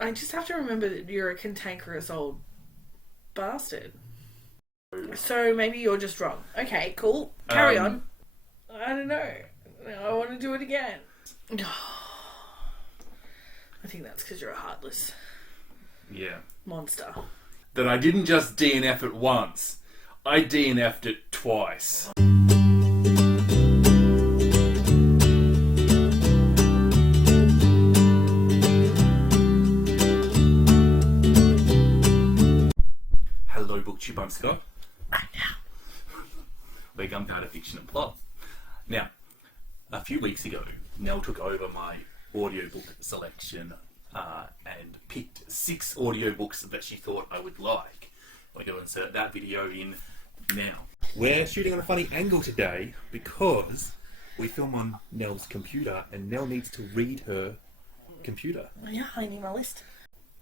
I just have to remember that you're a cantankerous old bastard. So maybe you're just wrong. Okay, cool. Carry on. I don't know. I want to do it again. I think that's because you're a heartless monster. That I didn't just DNF it once. I DNF'd it twice. Hello, booktube. I'm Scott. We're gunpowder.fiction.and.plot. Now, a few weeks ago, Nelle took over my audiobook selection and picked 6 audiobooks that she thought I would like. I'm going to insert that video in now. We're shooting on a funny angle today because we film on Nelle's computer and Nelle needs to read her computer. Yeah, I need my list.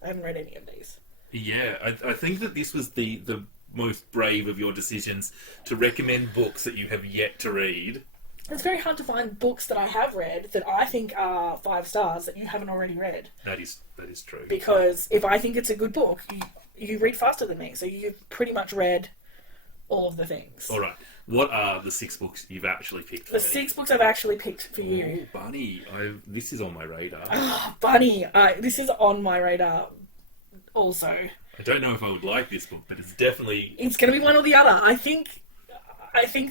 I haven't read any of these. Yeah, I think that this was the most brave of your decisions to recommend books that you have yet to read. It's very hard to find books that I have read that I think are 5 stars that you haven't already read. That is true. Because if I think it's a good book, you read faster than me, so you've pretty much read all of the things. All right. What are the 6 books you've actually picked for me? The 6 books I've actually picked for you. Oh, Bunny. This is on my radar. Oh, Bunny. This is on my radar also. I don't know if I would like this book, but it's definitely... It's going to be one or the other. I think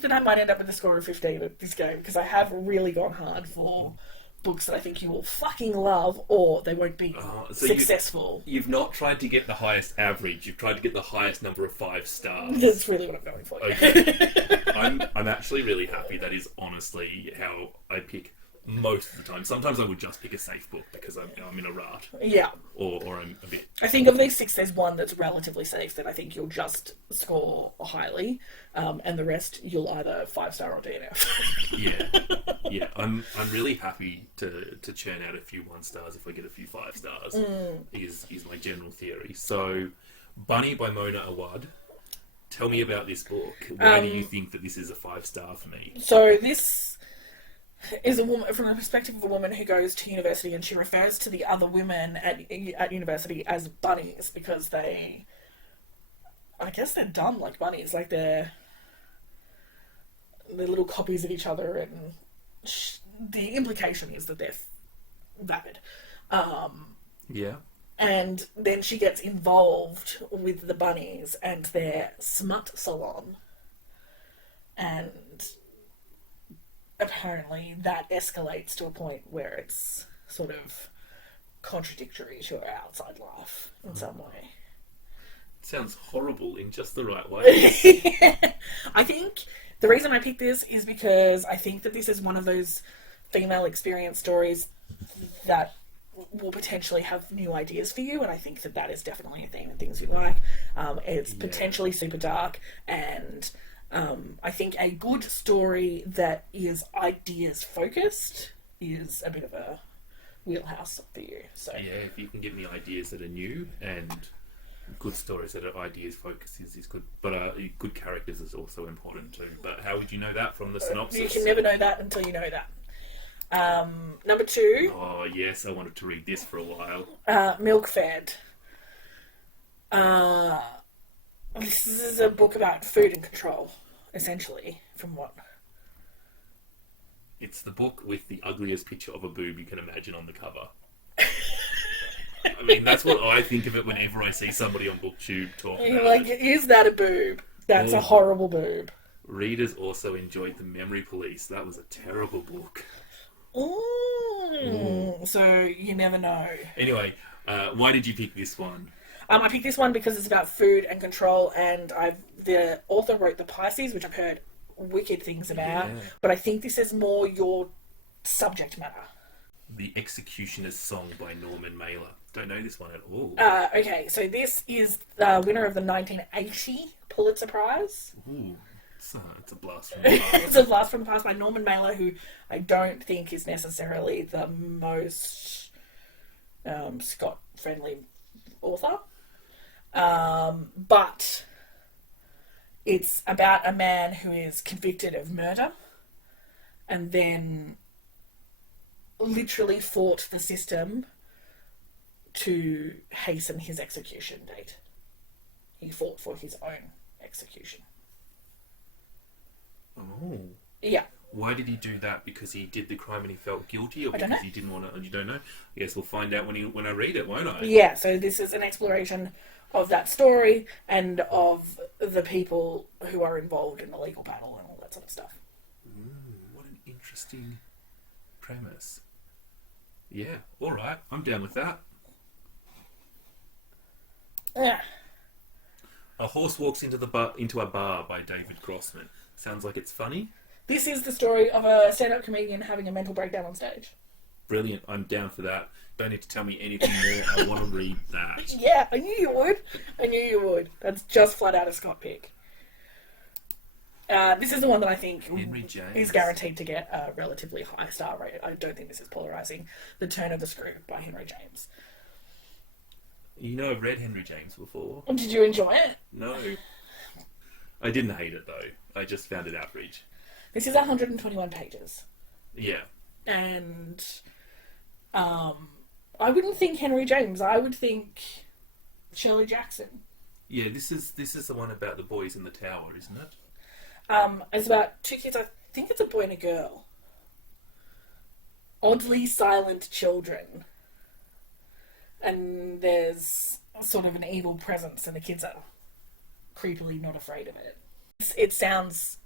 that I might end up with a score of 15 at this game, because I have really gone hard for books that I think you will fucking love, or they won't be successful. You've not tried to get the highest average, you've tried to get the highest number of 5 stars. That's really what I'm going for. Okay. I'm actually really happy. That is honestly how I pick most of the time. Sometimes I would just pick a safe book because I'm in a rut. Yeah. Or I'm a bit... I think of these 6, there's one that's relatively safe that I think you'll just score highly, and the rest you'll either 5-star or DNF. Yeah. I'm really happy to churn out a few 1 stars if I get a few 5 stars. Is my general theory. So, Bunny by Mona Awad. Tell me about this book. Why do you think that this is a 5-star for me? So this is a woman from the perspective of a woman who goes to university, and she refers to the other women at university as bunnies because I guess they're dumb like bunnies, like they're little copies of each other, and the implication is that they're vapid. Yeah. And then she gets involved with the bunnies and their smut salon, and apparently that escalates to a point where it's sort of contradictory to her outside life in some way. It sounds horrible in just the right way. I think the reason I picked this is because I think that this is one of those female experience stories that will potentially have new ideas for you, and I think that is definitely a theme and things you like. It's potentially super dark, and I think a good story that is ideas focused is a bit of a wheelhouse for you. So yeah, if you can give me ideas that are new and good stories that are ideas focused is good. But good characters is also important too. But how would you know that from the synopsis? You can never know that until you know that. Number 2. Oh yes, I wanted to read this for a while. Milk Fed. This is a book about food and control, essentially, from what? It's the book with the ugliest picture of a boob you can imagine on the cover. I mean, that's what I think of it whenever I see somebody on BookTube talk about like, it. Is that a boob? That's a horrible boob. Readers also enjoyed The Memory Police. That was a terrible book. So you never know. Anyway, why did you pick this one? I picked this one because it's about food and control, and the author wrote The Pisces, which I've heard wicked things about, but I think this is more your subject matter. The Executioner's Song by Norman Mailer. Don't know this one at all. Okay, so this is the winner of the 1980 Pulitzer Prize. Ooh, it's a blast from the past. It's a blast from the past by Norman Mailer, who I don't think is necessarily the most Scott-friendly author. But it's about a man who is convicted of murder and then literally fought the system to hasten his execution date. He fought for his own execution. Oh. Yeah. Why did he do that? Because he did the crime and he felt guilty, or I don't because know. he didn't want to? You don't know. I guess we'll find out when I read it, won't I? Yeah, so this is an exploration of that story and of the people who are involved in the legal battle and all that sort of stuff. What an interesting premise. Yeah, all right, I'm down with that. Yeah. A Horse Walks into a Bar by David Grossman. Sounds like it's funny. This is the story of a stand-up comedian having a mental breakdown on stage. Brilliant. I'm down for that. Don't need to tell me anything more. I want to read that. Yeah, I knew you would. I knew you would. That's just flat out a Scott pick. This is the one that I think Henry James is guaranteed to get a relatively high star rate. I don't think this is polarizing. The Turn of the Screw by Henry James. You know, I've read Henry James before. Did you enjoy it? No. I didn't hate it, though. I just found it average. This is 121 pages. Yeah. And I wouldn't think Henry James. I would think Shirley Jackson. Yeah, this is the one about the boys in the tower, isn't it? It's about two kids. I think it's a boy and a girl. Oddly silent children. And there's sort of an evil presence, and the kids are creepily not afraid of it. It sounds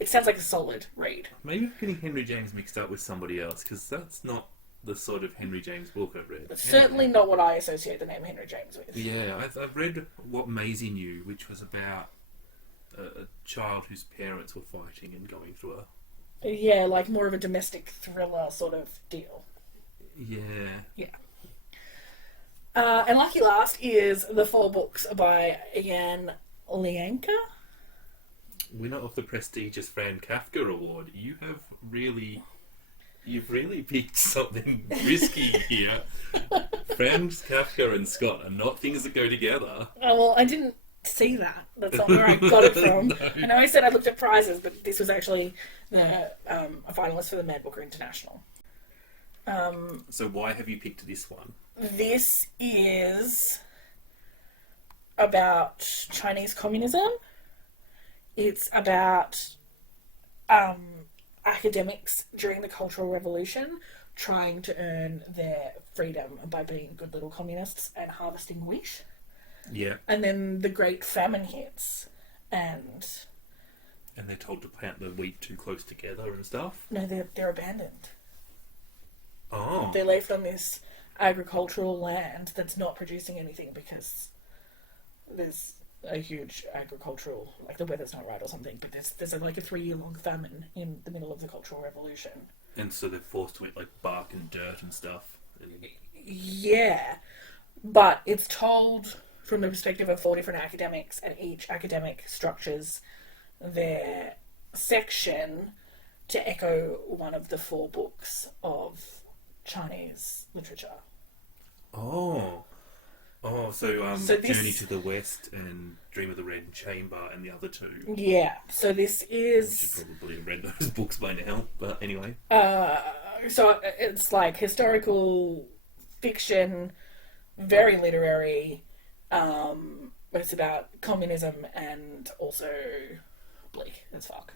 like a solid read. Maybe I'm getting Henry James mixed up with somebody else, because that's not the sort of Henry James book I've read. It's certainly not what I associate the name Henry James with. Yeah, I've read What Maisie Knew, which was about a child whose parents were fighting and going through Yeah, like more of a domestic thriller sort of deal. Yeah. Yeah. And Lucky Last is the 4 books by Lianke. Winner of the prestigious Fran Kafka Award. You've really picked something risky here. Fran Kafka and Scott are not things that go together. Oh, well, I didn't see that. That's not where I got it from. No. I know I said I looked at prizes, but this was actually a finalist for the Mad Booker International. So why have you picked this one? This is about Chinese communism. It's about academics during the Cultural Revolution trying to earn their freedom by being good little communists and harvesting wheat. Yeah. And then the Great Famine hits, and they're told to plant the wheat too close together and stuff? no, they're abandoned. Oh. They're left on this agricultural land that's not producing anything because there's a huge agricultural, like the weather's not right or something, but there's like a 3-year-long famine in the middle of the Cultural Revolution. And so they're forced to eat like bark and dirt and stuff. Yeah, but it's told from the perspective of 4 different academics, and each academic structures their section to echo one of the 4 books of Chinese literature. Oh, so this- Journey to the West and Dream of the Red Chamber and the other 2. Yeah, so this You is... should probably have read those books by now, but anyway. So it's like historical fiction, very literary. It's about communism and also bleak as fuck.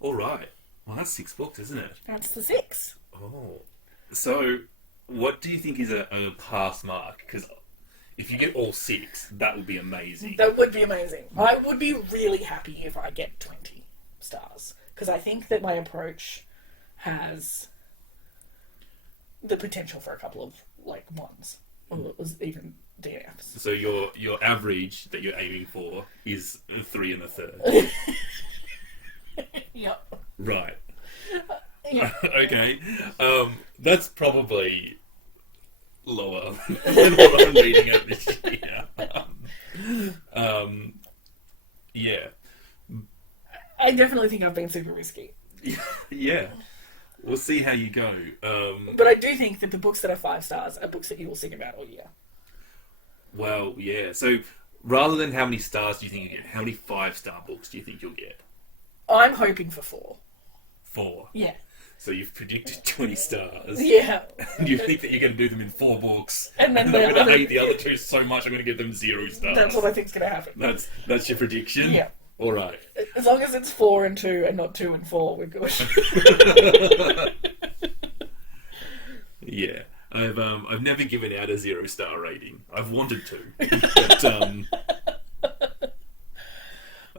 All right. Well, that's 6 books, isn't it? That's the 6. Oh. So, what do you think is a pass mark? Because if you get all 6, that would be amazing. That would be amazing. I would be really happy if I get 20 stars, because I think that my approach has the potential for a couple of like 1s, or it was even DNFs. So your average that you're aiming for is 3 1/3. Yep. Right. Yeah. Okay. That's probably lower than what I'm reading at this year. Yeah. I definitely think I've been super risky. Yeah. We'll see how you go. But I do think that the books that are 5 stars are books that you will sing about all year. Well, yeah. So rather than how many stars do you think you get, how many 5-star books do you think you'll get? I'm hoping for 4. 4. Yeah. So you've predicted 20 stars. Yeah. And you think that you're going to do them in 4 books. And then I'm going to hate the other 2 so much, I'm going to give them 0 stars. That's what I think's going to happen. That's your prediction? Yeah. All right. As long as it's 4 and 2 and not 2 and 4, we're good. Yeah. I've never given out a 0-star rating. I've wanted to.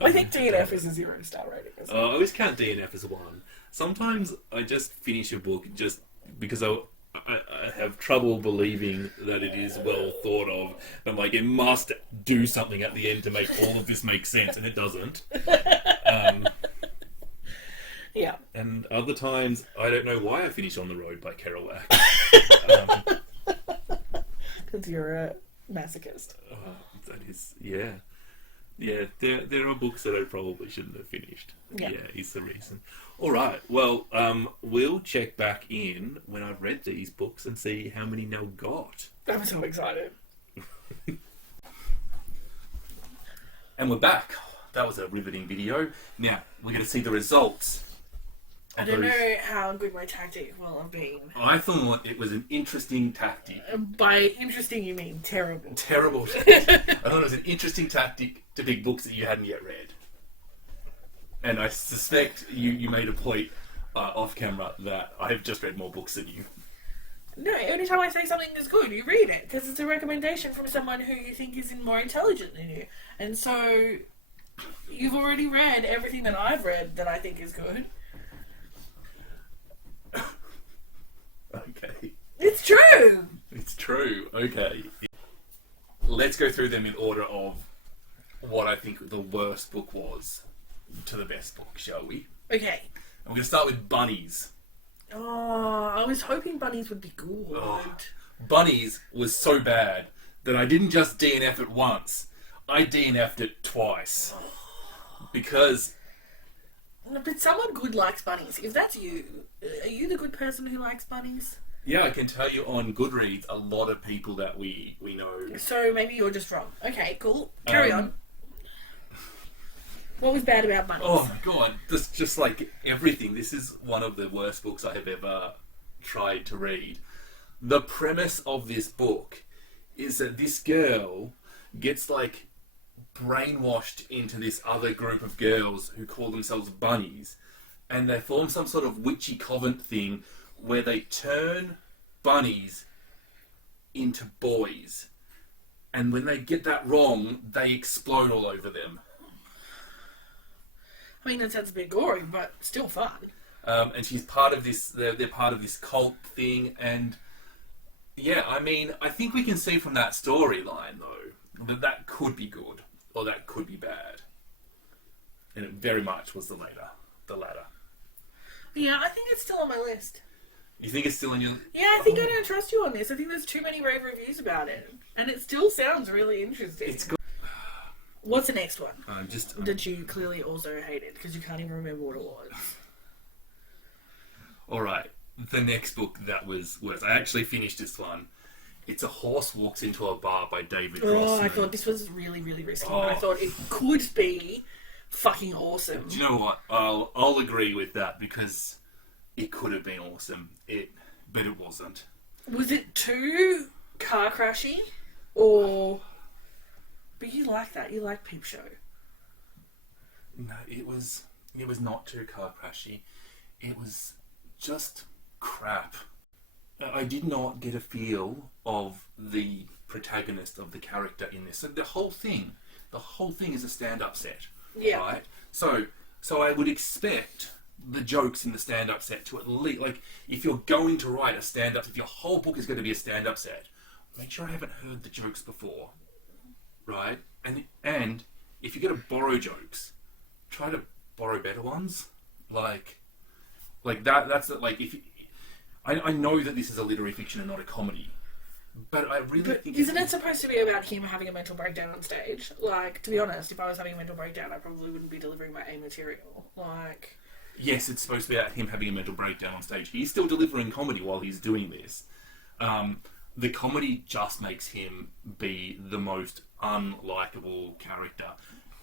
But, I think DNF is a 0-star rating. Isn't it? I always count DNF as 1. Sometimes I just finish a book just because I have trouble believing that it is well thought of. I'm like, it must do something at the end to make all of this make sense, and it doesn't. Yeah. And other times, I don't know why I finish On the Road by Kerouac. Because you're a masochist. That is, yeah. Yeah, there are books that I probably shouldn't have finished. Yeah. Yeah, is the reason. All right, well, we'll check back in when I've read these books and see how many Nell got. I'm so excited. And we're back. That was a riveting video. Now, we're going to see the results. I don't know how good my tactic will have been. I thought it was an interesting tactic. By interesting, you mean terrible. Terrible. I thought it was an interesting tactic to pick books that you hadn't yet read. And I suspect you made a point off camera that I have just read more books than you. No, every time I say something is good, you read it, because it's a recommendation from someone who you think is more intelligent than you. And so, you've already read everything that I've read that I think is good. Okay. It's true! It's true. Okay. Let's go through them in order of what I think the worst book was to the best book, shall we? Okay. And we're going to start with Bunnies. Oh, I was hoping Bunnies would be good. Oh, Bunnies was so bad that I didn't just DNF it once. I DNF'd it twice. Because... But someone good likes bunnies. If that's you, are you the good person who likes bunnies? Yeah, I can tell you on Goodreads, a lot of people that we know... So maybe you're just wrong. Okay, cool. Carry on. What was bad about bunnies? Oh my god, this just like everything. This is one of the worst books I have ever tried to read. The premise of this book is that this girl gets like brainwashed into this other group of girls who call themselves bunnies, and they form some sort of witchy convent thing where they turn bunnies into boys, and when they get that wrong, they explode all over them. I mean, that sounds a bit gory, but still fun. And she's part of this, they're part of this cult thing, and yeah, I mean, I think we can see from that storyline, though, that that could be good, or that could be bad. And it very much was the latter. Yeah, I think it's still on my list. You think it's still in your... Yeah, I think I don't trust you on this. I think there's too many rave reviews about it. And it still sounds really interesting. It's good. What's the next one? Just... That you clearly also hated, because you can't even remember what it was. Alright, the next book that was worse. I actually finished this one. It's A Horse Walks into a Bar by David Grossman. Oh, I thought this was really, really risky. I thought it could be fucking awesome. Do you know what? I'll agree with that, because it could have been awesome. But it wasn't. Was it too car crashy? Or... But you like that. You like Peep Show. No, it was not too car crashy. It was just crap. I did not get a feel of the protagonist, of the character in this. So the whole thing is a stand-up set. Yeah. Right? So I would expect the jokes in the stand-up set to at least, like, if you're going to write a stand-up, if your whole book is going to be a stand-up set, make sure I haven't heard the jokes before. Right? And if you're going to borrow jokes, try to borrow better ones. Like that's like, if you, I know that this is a literary fiction and not a comedy, but I really think... Isn't it supposed to be about him having a mental breakdown on stage? Like, to be honest, if I was having a mental breakdown, I probably wouldn't be delivering my A material. Like... Yes, it's supposed to be about him having a mental breakdown on stage. He's still delivering comedy while he's doing this. The comedy just makes him be the most unlikable character.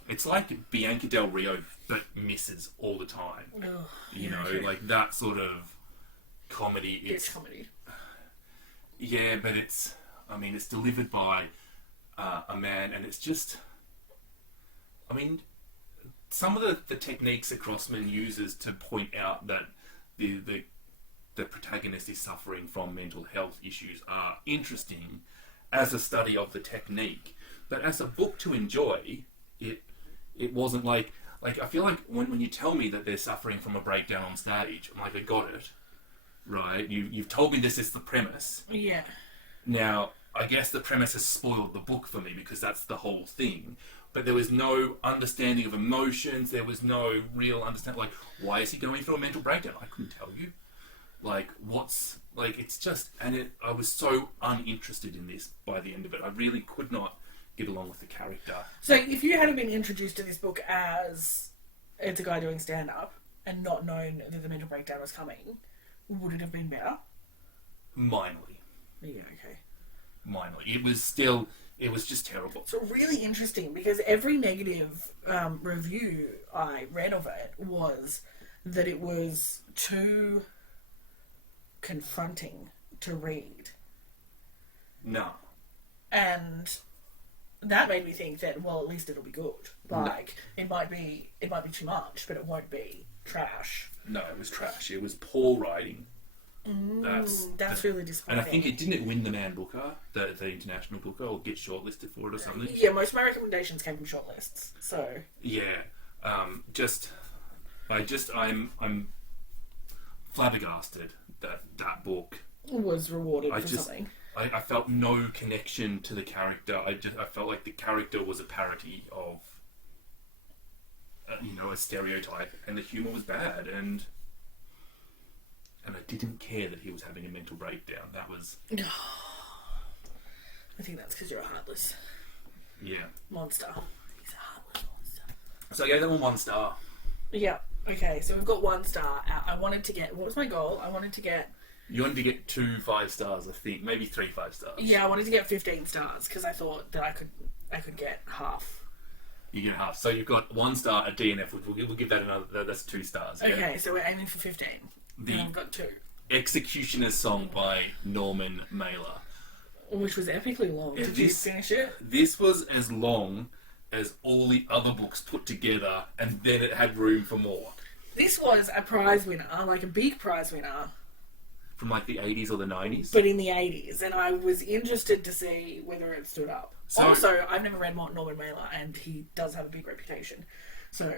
It's like Bianca Del Rio, but misses all the time. Oh, you know, like that sort of... comedy. It's comedy. Yeah, but it's delivered by a man, and it's just, some of the techniques that Grossman uses to point out that the protagonist is suffering from mental health issues are interesting as a study of the technique. But as a book to enjoy, it wasn't like I feel like when you tell me that they're suffering from a breakdown on stage, I'm like, I got it. Right? You've told me this is the premise. Yeah. Now, I guess the premise has spoiled the book for me because that's the whole thing. But there was no understanding of emotions. There was no real understanding. Like, why is he going through a mental breakdown? I couldn't tell you. It's just... And I was so uninterested in this by the end of it. I really could not get along with the character. So if you hadn't been introduced to this book as it's a guy doing stand-up and not known that the mental breakdown was coming, would it have been better? Minorly. Yeah, okay. Minorly. It was just terrible. So really interesting because every negative review I read of it was that it was too confronting to read. No. And that made me think that, well, at least it'll be good. Like, it might be too much, but it won't be trash. No, it was trash. It was poor writing. That's really disappointing. And I think it didn't win the Man Booker, the international Booker, or get shortlisted for it or something. Yeah, most of my recommendations came from shortlists. So yeah, I'm flabbergasted that book was rewarded for something. I felt no connection to the character. I felt like the character was a parody of a stereotype, and the humor was bad, and I didn't care that he was having a mental breakdown. That was... I think that's because you're a heartless monster. He's a heartless monster. So I gave that one star. Yeah. Okay, so we've got 1 star. I wanted to get... What was my goal? You wanted to get 2 5 stars, I think. Maybe 3 5 stars. Yeah, I wanted to get 15 stars because I thought that I could get half. You get half. So you've got 1 star, a DNF. We'll give that another... That's 2 stars. Okay, yeah? so we're aiming for 15. And I've got 2. Executioner's song by Norman Mailer. Which was epically long. Did you finish it? This was as long as all the other books put together, and then it had room for more. This was a prize winner, like a big prize winner. From like the 80s or the 90s? But in the 80s, and I was interested to see whether it stood up. So, also, I've never read Norman Mailer, and he does have a big reputation. So,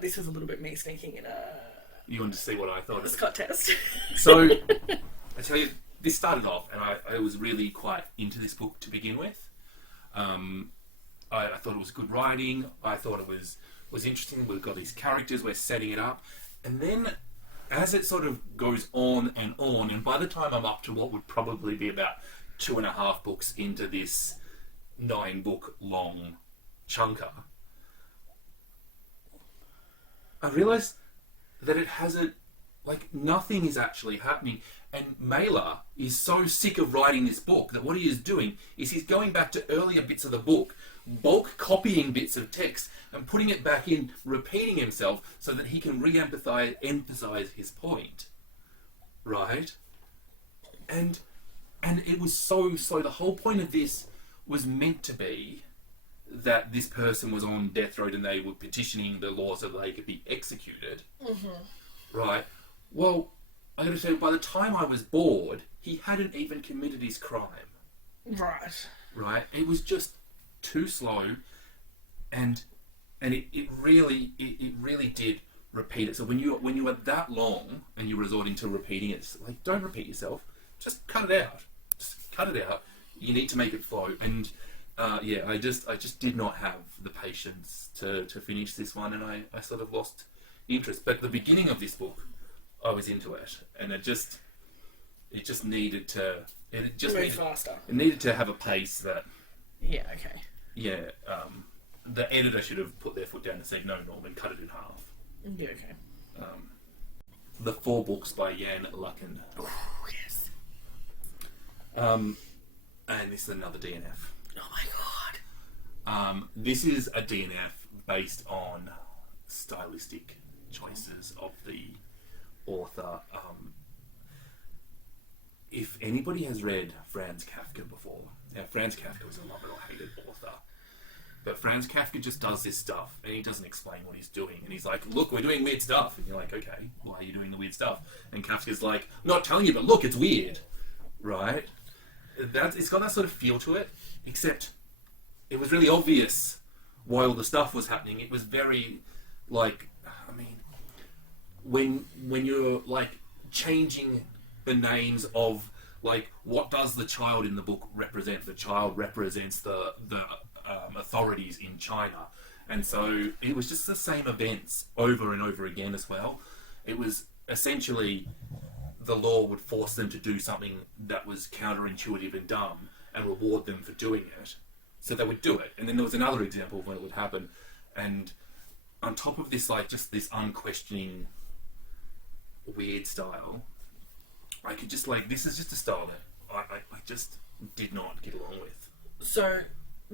this was a little bit me sneaking in a... You wanted to see what I thought of it. Scott test. So, I tell you, this started off, and I was really quite into this book to begin with. I thought it was good writing. I thought it was interesting. We've got these characters, we're setting it up. And then, as it sort of goes on, and by the time I'm up to what would probably be about 2.5 books into this 9-book long chunker, I realised that it hasn't, like, nothing is actually happening. And Mailer is so sick of writing this book that what he is doing is he's going back to earlier bits of the book, bulk copying bits of text and putting it back in, repeating himself so that he can emphasize his point. Right? And it was so the whole point of this was meant to be that this person was on death row and they were petitioning the law so that they could be executed. Mm-hmm. Right? Well, I gotta say, by the time I was bored, he hadn't even committed his crime. Right. Right? It was just too slow, and it really did repeat it. So when you are that long and you're resorting to repeating it, it's like, don't repeat yourself. Just cut it out. Just cut it out. You need to make it flow. And I just did not have the patience to finish this one, and I sort of lost interest. But the beginning of this book, I was into it, and it just needed to move faster. It needed to have a pace that. Yeah. Okay. Yeah. The editor should have put their foot down and said, "No, Norman, cut it in half." Yeah. Okay. The 4 books by Jan Lucken. Oh yes. And this is another DNF. Oh my god. This is a DNF based on stylistic choices of the author. if anybody has read Franz Kafka before, now Franz Kafka was a loved or hated author, but Franz Kafka just does this stuff and he doesn't explain what he's doing, and he's like, look, we're doing weird stuff, and you're like, okay, why are you doing the weird stuff? And Kafka's like, not telling you, but look, it's weird, right? It's got that sort of feel to it, except it was really obvious why all the stuff was happening. It was very, like, I mean, when you're like changing the names of, like, what does the child in the book represent? The child represents the authorities in China, and so it was just the same events over and over again as well. It was essentially the law would force them to do something that was counterintuitive and dumb and reward them for doing it. So they would do it. And then there was another example of when it would happen. And on top of this, like, just this unquestioning weird style, I could just, like, this is just a style that I just did not get along with. So,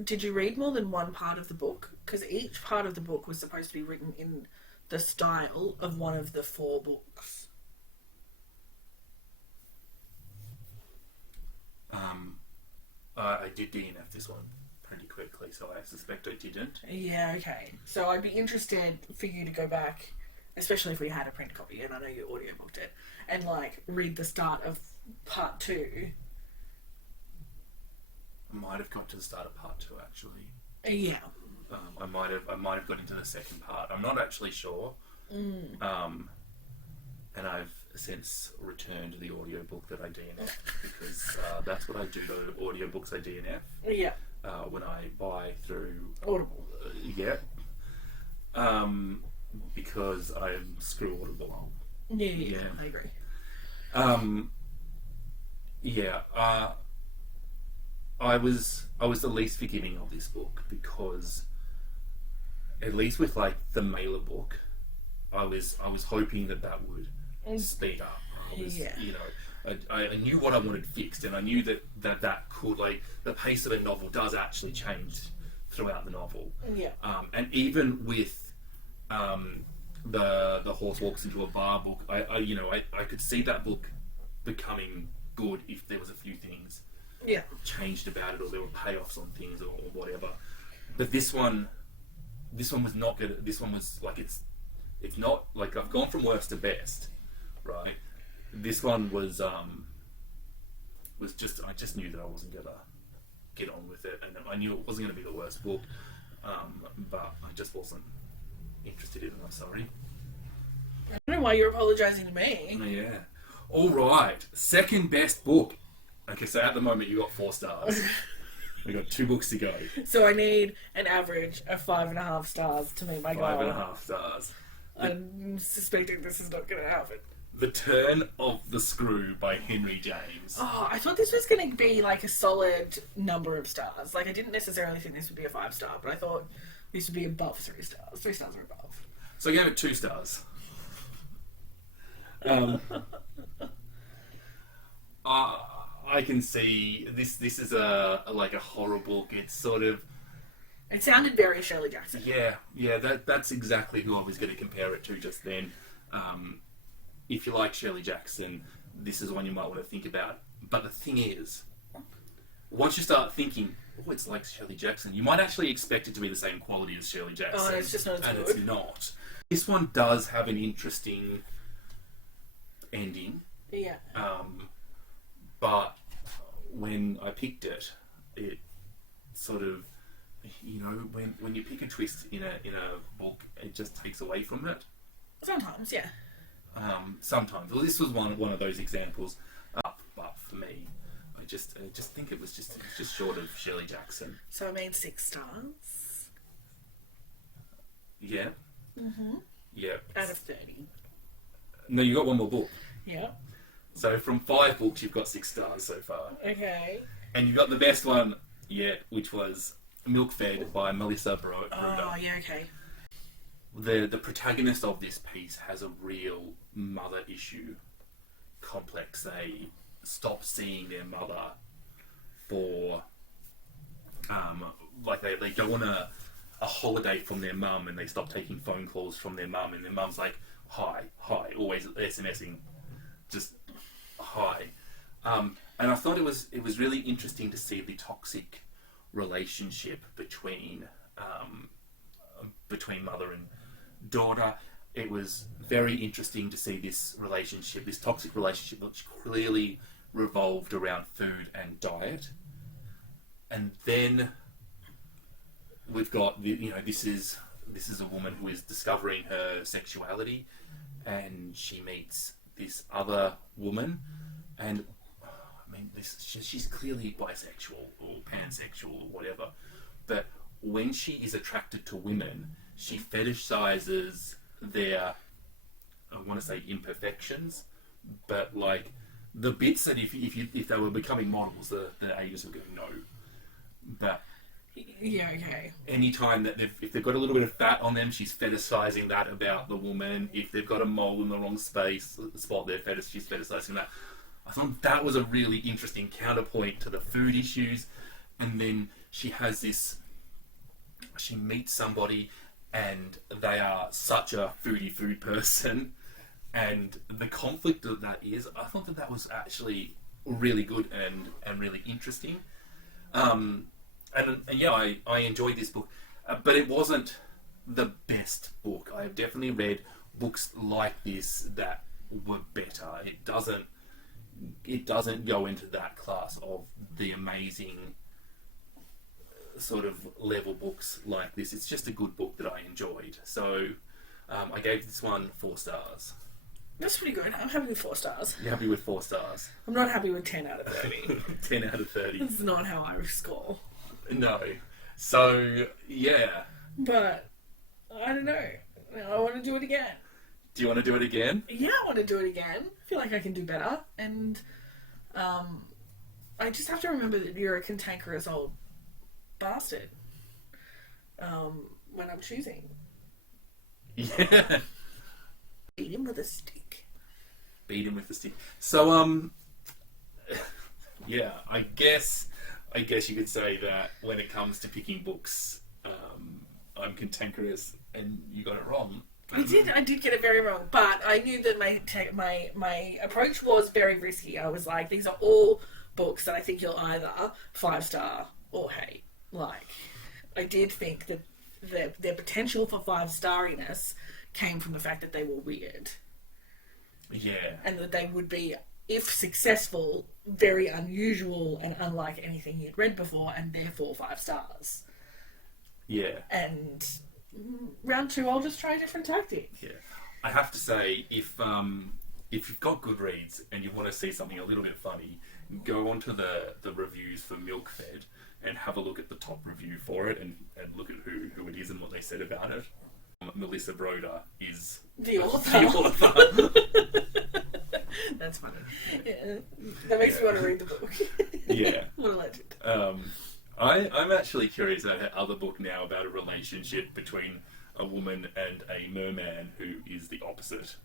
did you read more than one part of the book? Because each part of the book was supposed to be written in the style of one of the 4 books. I did DNF this one pretty quickly, so I suspect I didn't. Yeah, okay. So I'd be interested for you to go back, especially if we had a print copy, and I know you audiobooked it, and, like, read the start of part 2. I might have got to the start of part 2, actually. Yeah. I might have got into the second part. I'm not actually sure. And I've since returned the audiobook that I DNF, because that's what I do to audiobooks. I DNF. Yeah. When I buy through Audible. Yeah. Because I'm screw Audible. Yeah, I agree. I was the least forgiving of this book, because at least with, like, the mailer book, I was hoping that would speed up. I knew what I wanted fixed, and I knew that could, like, the pace of a novel does actually change throughout the novel. Yeah. And even with the horse walks into a bar book, I could see that book becoming good if there was a few things changed about it, or there were payoffs on things, or whatever. But this one was not good. This one was like, it's not like, I've gone from worst to best, right? This one was just, I just knew that I wasn't gonna get on with it, and I knew it wasn't gonna be the worst book, but I just wasn't interested in it. I'm sorry. I don't know why you're apologising to me. Yeah. All right. Second best book. Okay, so at the moment you got 4 stars. We got 2 books to go. So I need an average of 5.5 stars to meet my goal. 5.5 stars. I'm suspecting this is not going to happen. The Turn of the Screw by Henry James. Oh, I thought this was going to be like a solid number of stars. Like, I didn't necessarily think this would be a 5-star, but I thought this would be above 3 stars. 3 stars or above. So I gave it 2 stars. I can see this is a horror book. It's sort of... It sounded very Shirley Jackson. Yeah, that's exactly who I was going to compare it to just then. If you like Shirley Jackson, this is one you might want to think about. But the thing is, once you start thinking, oh, it's like Shirley Jackson, you might actually expect it to be the same quality as Shirley Jackson. Oh, and it's just not as and good. It's not. This one does have an interesting ending. Yeah. But when I picked it, it sort of, when you pick a twist in a book, it just takes away from it. Sometimes, yeah. Sometimes. Well, this was one of those examples. But for me, I just think it was just short of Shirley Jackson. So I made 6 stars. Yeah. Mm-hmm. Yeah. Out of 30. No, you got one more book. Yeah. So from 5 books, you've got 6 stars so far. Okay. And you got the best one yet, which was Milk Fed by Melissa Broder. Oh, yeah, okay. The protagonist of this piece has a real mother issue complex. They stop seeing their mother for they go on a holiday from their mum, and they stop taking phone calls from their mum, and their mum's like, hi, always SMSing, just hi. And I thought it was really interesting to see the toxic relationship between mother and daughter. It was very interesting to see this relationship, this toxic relationship, which clearly revolved around food and diet. And then we've got this is a woman who is discovering her sexuality, and she meets this other woman, and she's clearly bisexual or pansexual or whatever, but when she is attracted to women, she fetishizes their, I want to say imperfections, but like the bits that if they were becoming models, the ages would go no. But yeah, okay. Anytime that if they've got a little bit of fat on them, she's fetishizing that about the woman. If they've got a mole in the wrong spot, she's fetishizing that. I thought that was a really interesting counterpoint to the food issues. And then she meets somebody and they are such a food person, and the conflict of that is, I thought that was actually really good and really interesting. And yeah, I enjoyed this book, but it wasn't the best book. I have definitely read books like this that were better. It doesn't go into that class of the amazing sort of level books like this. It's just a good book that I enjoyed. So I gave this one 4 stars. That's pretty good. I'm happy with 4 stars. You're happy with 4 stars? I'm not happy with 10 out of 30. 10 out of 30. That's not how I score. No. So, yeah. But, I don't know. I want to do it again. Do you want to do it again? Yeah, I want to do it again. I feel like I can do better. And I just have to remember that you're a cantankerous old bastard when I'm choosing. Yeah. Beat him with a stick. Beat him with a stick. So, yeah, I guess you could say that when it comes to picking books, I'm cantankerous, and you got it wrong. I did get it very wrong, but I knew that my approach was very risky. I was like, these are all books that I think you'll either 5-star or hate. Like, I did think that their potential for 5-starriness came from the fact that they were weird. Yeah. And that they would be, if successful, very unusual and unlike anything you'd read before, and therefore 5 stars. Yeah. And round 2, I'll just try a different tactic. Yeah. I have to say, if you've got Goodreads and you want to see something a little bit funny, go onto the reviews for Milk Fed and have a look at the top review for it, and look at who it is and what they said about it. Melissa Broder is the author. That's funny. Yeah. That makes me want to read the book. Yeah. What a legend. I'm actually curious about her other book now about a relationship between a woman and a merman who is the opposite.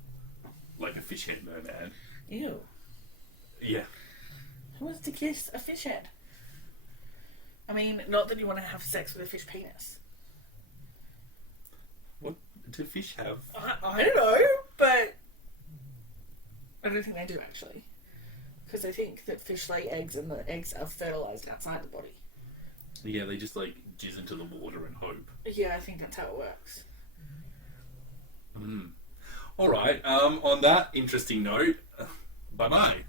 Like a fish head merman. Ew. Yeah. Who wants to kiss a fish head? I mean, not that you want to have sex with a fish penis. What do fish have? I don't know, but I don't think they do, actually. Because I think that fish lay eggs and the eggs are fertilised outside the body. Yeah, they just like jizz into the water and hope. Yeah, I think that's how it works. Alright, on that interesting note, bye-bye.